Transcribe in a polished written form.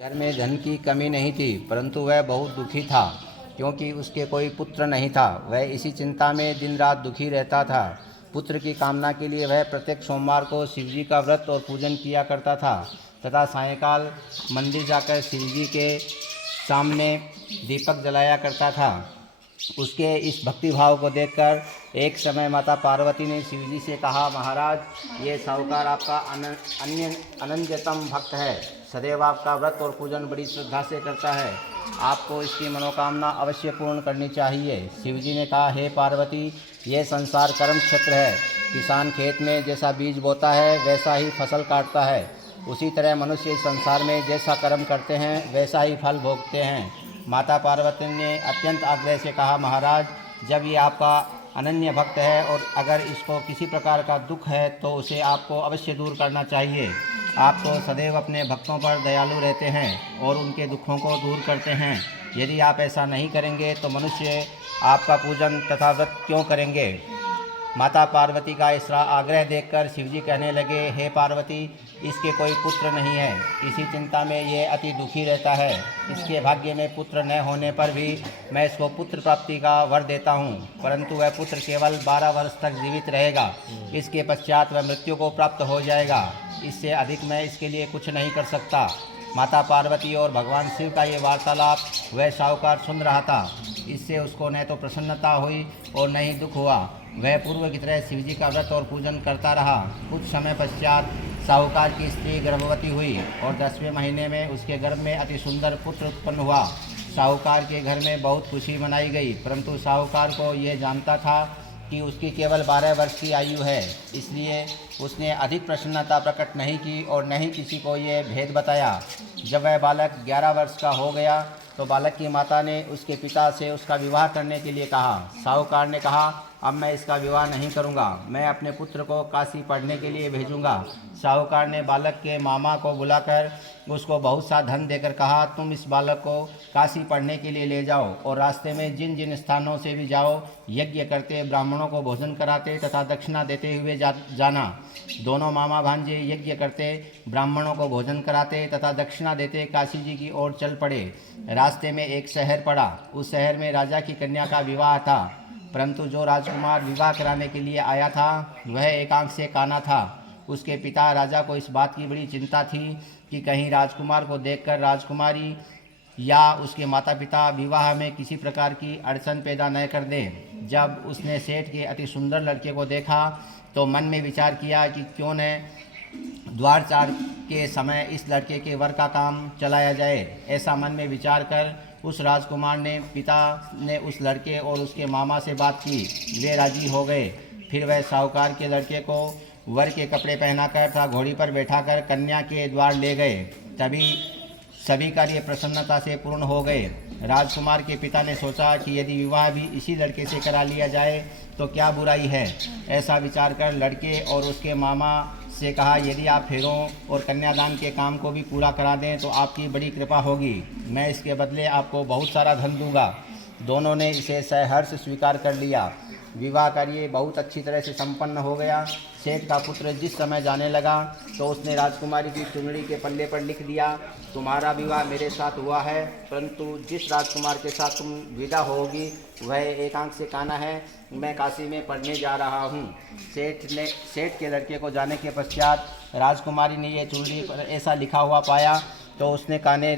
घर में धन की कमी नहीं थी, परंतु वह बहुत दुखी था क्योंकि उसके कोई पुत्र नहीं था। वह इसी चिंता में दिन रात दुखी रहता था। पुत्र की कामना के लिए वह प्रत्येक सोमवार को शिवजी का व्रत और पूजन किया करता था तथा सायंकाल मंदिर जाकर शिवजी के सामने दीपक जलाया करता था। उसके इस भक्ति भाव को देखकर एक समय माता पार्वती ने शिवजी से कहा, महाराज, ये साहूकार आपका अनन्यतम भक्त है। सदैव आपका व्रत और पूजन बड़ी श्रद्धा से करता है। आपको इसकी मनोकामना अवश्य पूर्ण करनी चाहिए। शिवजी ने कहा, हे पार्वती, ये संसार कर्म क्षेत्र है। किसान खेत में जैसा बीज बोता है वैसा ही फसल काटता है। उसी तरह मनुष्य इस संसार में जैसा कर्म करते हैं वैसा ही फल भोगते हैं। माता पार्वती ने अत्यंत आग्रह से कहा, महाराज, जब ये आपका अनन्य भक्त है और अगर इसको किसी प्रकार का दुख है तो उसे आपको अवश्य दूर करना चाहिए। आप तो सदैव अपने भक्तों पर दयालु रहते हैं और उनके दुखों को दूर करते हैं। यदि आप ऐसा नहीं करेंगे तो मनुष्य आपका पूजन तथा व्रत क्यों करेंगे। माता पार्वती का इस आग्रह देखकर शिवजी कहने लगे, हे पार्वती, इसके कोई पुत्र नहीं है। इसी चिंता में ये अति दुखी रहता है। इसके भाग्य में पुत्र न होने पर भी मैं इसको पुत्र प्राप्ति का वर देता हूँ, परंतु वह पुत्र केवल 12 वर्ष तक जीवित रहेगा। इसके पश्चात वह मृत्यु को प्राप्त हो जाएगा। इससे अधिक मैं इसके लिए कुछ नहीं कर सकता। माता पार्वती और भगवान शिव का ये वार्तालाप वह साहूकार सुन रहा था। इससे उसको न तो प्रसन्नता हुई और न ही दुख हुआ। वह पूर्व की तरह शिवजी का व्रत और पूजन करता रहा। कुछ समय पश्चात साहूकार की स्त्री गर्भवती हुई और 10वें महीने में उसके गर्भ में अति सुंदर पुत्र उत्पन्न हुआ। साहूकार के घर में बहुत खुशी मनाई गई, परंतु साहूकार को यह जानता था कि उसकी केवल 12 वर्ष की आयु है, इसलिए उसने अधिक प्रसन्नता प्रकट नहीं की और न ही किसी को ये भेद बताया। जब वह बालक 11 वर्ष का हो गया तो बालक की माता ने उसके पिता से उसका विवाह करने के लिए कहा। साहूकार ने कहा, अब मैं इसका विवाह नहीं करूंगा, मैं अपने पुत्र को काशी पढ़ने के लिए भेजूंगा। साहूकार ने बालक के मामा को बुलाकर उसको बहुत सा धन देकर कहा, तुम इस बालक को काशी पढ़ने के लिए ले जाओ और रास्ते में जिन जिन स्थानों से भी जाओ, यज्ञ करते, ब्राह्मणों को भोजन कराते तथा दक्षिणा देते हुए जाना। दोनों मामा भांजे यज्ञ करते, ब्राह्मणों को भोजन कराते तथा दक्षिणा देते काशी जी की ओर चल पड़े। रास्ते में एक शहर पड़ा। उस शहर में राजा की कन्या का विवाह था, परंतु जो राजकुमार विवाह कराने के लिए आया था वह एक आंख से काना था। उसके पिता राजा को इस बात की बड़ी चिंता थी कि कहीं राजकुमार को देखकर राजकुमारी या उसके माता पिता विवाह में किसी प्रकार की अड़चन पैदा न कर दें। जब उसने सेठ के अति सुंदर लड़के को देखा तो मन में विचार किया कि क्यों न द्वारचार के समय इस लड़के के वर का काम चलाया जाए। ऐसा मन में विचार कर उस राजकुमार ने पिता ने उस लड़के और उसके मामा से बात की। वे राजी हो गए। फिर वह साहूकार के लड़के को वर के कपड़े पहनाकर तथा घोड़ी पर बैठाकर कन्या के द्वार ले गए। तभी सभी कार्य प्रसन्नता से पूर्ण हो गए। राजकुमार के पिता ने सोचा कि यदि विवाह भी इसी लड़के से करा लिया जाए तो क्या बुराई है। ऐसा विचार कर लड़के और उसके मामा से कहा, यदि आप फेरों और कन्यादान के काम को भी पूरा करा दें तो आपकी बड़ी कृपा होगी। मैं इसके बदले आपको बहुत सारा धन दूंगा। दोनों ने इसे सहर्ष स्वीकार कर लिया। विवाह कार्य बहुत अच्छी तरह से संपन्न हो गया। सेठ का पुत्र जिस समय जाने लगा तो उसने राजकुमारी की चुनरी के पल्ले पर लिख दिया, तुम्हारा विवाह मेरे साथ हुआ है, परंतु जिस राजकुमार के साथ तुम विदा होगी वह एक आंख से काना है। मैं काशी में पढ़ने जा रहा हूँ। सेठ के लड़के को जाने के पश्चात राजकुमारी ने यह चुनरी पर ऐसा लिखा हुआ पाया तो उसने काने